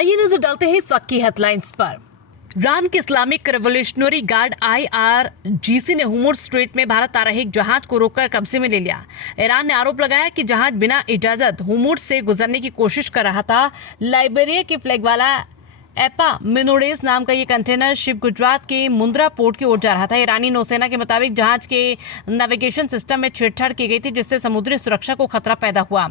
आइए नजर डालते हैं इस वक्त की हेडलाइंस पर। ईरान के इस्लामिक रेवोल्यूशनरी गार्ड IRGC ने हुर्मुज़ स्ट्रेट में भारत आ रहे एक जहाज को रोककर कब्जे में ले लिया। ईरान ने आरोप लगाया कि जहाज बिना इजाजत हुर्मुज़ से गुजरने की कोशिश कर रहा था। लाइबेरिया के फ्लैग वाला एपा मिनोडेस नाम का ये कंटेनर शिप गुजरात के मुंद्रा पोर्ट की ओर जा रहा था। ईरानी नौसेना के मुताबिक जहाज के नेविगेशन सिस्टम में छेड़छाड़ की गई थी, जिससे समुद्री सुरक्षा को खतरा पैदा हुआ।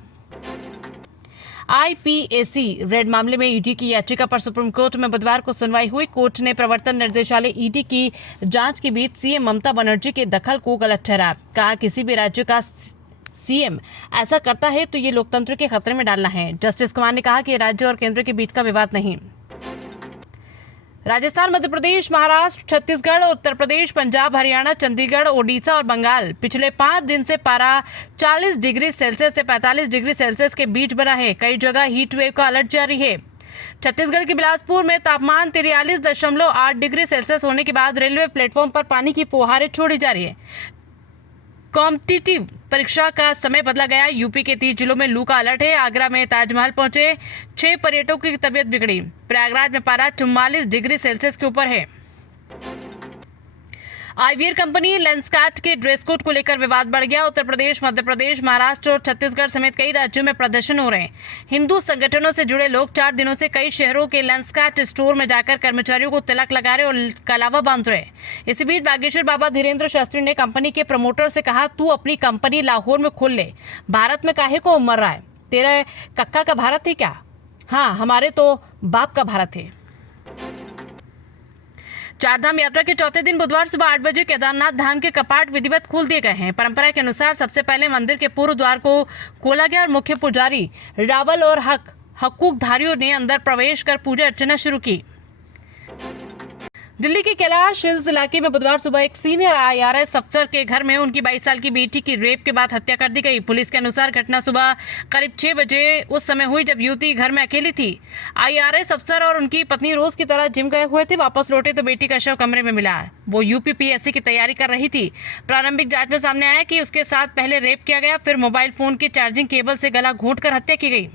IPAC रेड मामले में ईडी की याचिका पर सुप्रीम कोर्ट में बुधवार को सुनवाई हुई। कोर्ट ने प्रवर्तन निर्देशालय ईडी की जांच के बीच सीएम ममता बनर्जी के दखल को गलत ठहराया। कहा, किसी भी राज्य का सीएम ऐसा करता है तो ये लोकतंत्र के खतरे में डालना है। जस्टिस कुमार ने कहा कि राज्य और केंद्र के बीच का विवाद नहीं। राजस्थान, मध्य प्रदेश, महाराष्ट्र, छत्तीसगढ़, उत्तर प्रदेश, पंजाब, हरियाणा, चंडीगढ़, ओडिशा और बंगाल पिछले 5 दिन से पारा 40 डिग्री सेल्सियस से 45 डिग्री सेल्सियस के बीच बना है। कई जगह हीट वेव का अलर्ट जारी है। छत्तीसगढ़ के बिलासपुर में तापमान 43.8 डिग्री सेल्सियस होने के बाद रेलवे प्लेटफॉर्म पर पानी की फुहारें छोड़ी जा रही है। कॉम्पिटिटिव परीक्षा का समय बदला गया। यूपी के 30 जिलों में लू का अलर्ट है। आगरा में ताजमहल पहुंचे 6 पर्यटकों की तबीयत बिगड़ी। प्रयागराज में पारा 44 डिग्री सेल्सियस के ऊपर है। आईवीआर कंपनी लेंसकार्ट के ड्रेस कोड को लेकर विवाद बढ़ गया। उत्तर प्रदेश, मध्य प्रदेश, महाराष्ट्र और छत्तीसगढ़ समेत कई राज्यों में प्रदर्शन हो रहे हैं। हिंदू संगठनों से जुड़े लोग 4 दिनों से कई शहरों के लेंसकार्ट स्टोर में जाकर कर्मचारियों को तिलक लगा रहे और कलावा बांध रहे। इसी बीच बागेश्वर बाबा धीरेन्द्र शास्त्री ने कंपनी के प्रमोटर से कहा, तू अपनी कंपनी लाहौर में खोल ले, भारत में काहे को मर रहा है? तेरा कक्का का भारत है क्या? हाँ, हमारे तो बाप का भारत है। चारधाम यात्रा के चौथे दिन बुधवार सुबह 8 बजे केदारनाथ धाम के कपाट विधिवत खोल दिए गए हैं। परंपरा के अनुसार सबसे पहले मंदिर के पूर्व द्वार को खोला गया और मुख्य पुजारी रावल और हकूकधारियों ने अंदर प्रवेश कर पूजा अर्चना शुरू की। दिल्ली के कैलाश हिल्स इलाके में बुधवार सुबह एक सीनियर IRS अफसर के घर में उनकी 22 साल की बेटी की रेप के बाद हत्या कर दी गई। पुलिस के अनुसार घटना सुबह करीब 6 बजे उस समय हुई जब युवती घर में अकेली थी। IRS अफसर और उनकी पत्नी रोज की तरह जिम गए हुए थे। वापस लौटे तो बेटी का शव कमरे में मिला। वो UPPSC की तैयारी कर रही थी। प्रारंभिक जांच में सामने आया कि उसके साथ पहले रेप किया गया, फिर मोबाइल फोन के चार्जिंग केबल से गला घोंटकर हत्या की गई।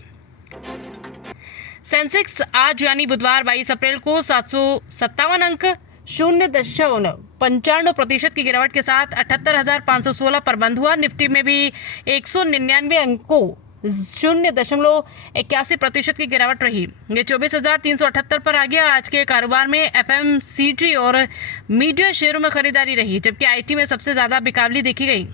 सेंसेक्स आज यानी बुधवार 22 अप्रैल को 757 अंक 0.95% की गिरावट के साथ 78,516 पर बंद हुआ। निफ्टी में भी 199 अंकों 0.81% की गिरावट रही। ये 24,378 पर आ गया। आज के कारोबार में FMCG और मीडिया शेयरों में खरीदारी रही, जबकि IT में सबसे ज्यादा बिकावली देखी गई।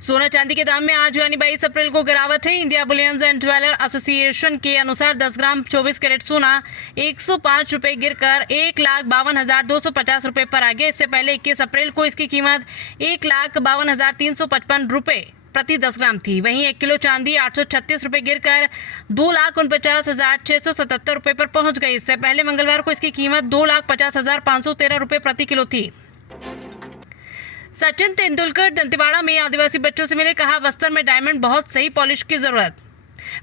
सोना चांदी के दाम में आज यानी 22 अप्रैल को गिरावट है। India Boolean and jeweller association के अनुसार 10 ग्राम 24 कैरेट सोना 105 रुपए गिरकर 1,52,250 रुपए पर आ गया। इससे पहले 21 अप्रैल को इसकी कीमत 1,52,355 रुपए प्रति 10 ग्राम थी। वहीं 1 किलो चांदी 836 रुपए गिरकर 2,49,677 रुपए पर पहुंच गई। इससे पहले मंगलवार को इसकी कीमत 2,50,513 रुपए प्रति किलो थी। सचिन तेंदुलकर दंतेवाड़ा में आदिवासी बच्चों से मिले। कहा, बस्तर में डायमंड बहुत सही पॉलिश की जरूरत।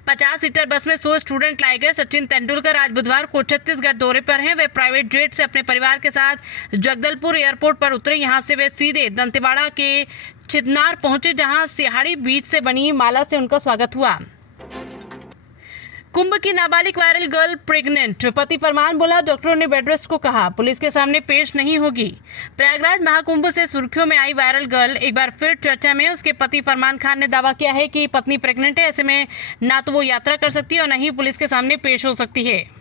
50 सीटर बस में 100 स्टूडेंट लाए गए। सचिन तेंदुलकर आज बुधवार को छत्तीसगढ़ दौरे पर हैं। वे प्राइवेट जेट से अपने परिवार के साथ जगदलपुर एयरपोर्ट पर उतरे। यहां से वे सीधे दंतेवाड़ा के चिदनार पहुंचे, जहां सिहाड़ी बीच से बनी माला से उनका स्वागत हुआ। कुंभ की नाबालिग वायरल गर्ल प्रेग्नेंट, पति फरमान बोला, डॉक्टरों ने बेड रेस्ट को कहा पुलिस के सामने पेश नहीं होगी। प्रयागराज महाकुंभ से सुर्खियों में आई वायरल गर्ल एक बार फिर चर्चा में। उसके पति फरमान खान ने दावा किया है कि पत्नी प्रेग्नेंट है। ऐसे में ना तो वो यात्रा कर सकती है और न ही पुलिस के सामने पेश हो सकती है।